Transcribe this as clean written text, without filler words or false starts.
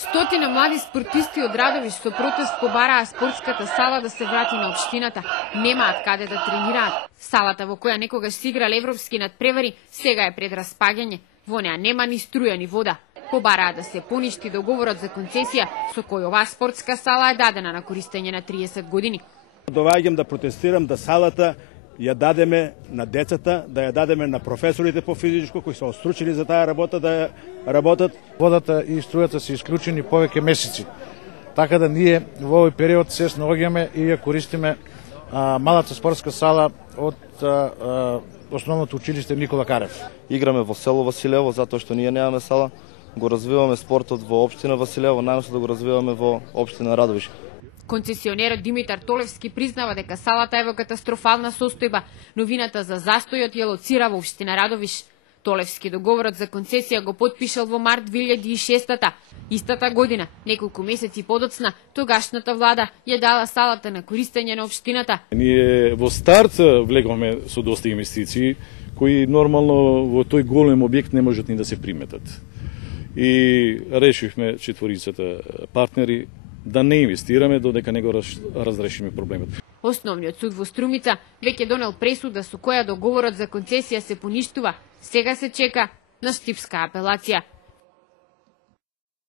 Стотина млади спортисти од Радовиш со протест побараа спортската сала да се врати на општината. Немаат каде да тренираат. Салата во која некогаш се играл европски надпревари сега е пред распаѓање. Во неа нема ни струја ни вода. Побараа да се поништи договорот за концесија со кој оваа спортска сала е дадена на користење на 30 години. Доаѓам да протестирам да салата ја дадеме на децата, да ја дадеме на професорите по физичко кои се остручили за таа работа да ја работат. Водата и струјата се исклучени повеќе месеци. Така да ние во овој период се снаоѓаме и ја користиме малата спортска сала од основното училиште Никола Карев. Играме во село Василево затоа што ние немаме сала. Го развиваме спортот во општина Василево, најмногу да го развиваме во општина Радовиш. Концесионерот Димитар Толевски признава дека салата е во катастрофална состојба. Новината за застојот ја лоцира во општина Радовиш. Толевски договорот за концесија го потпишал во март 2006-та. Истата година, неколку месеци подоцна, тогашната влада ја дала салата на користење на општината. Ние во старт влеговме со доста инвестиции, кои нормално во тој голем објект не можат ни да се приметат. И решивме четворицата партнери да не инвестираме додека не го разрешиме проблемот. Основниот суд во Струмица веќе донел пресуда со која договорот за концесија се поништува. Сега се чека на штипска апелација.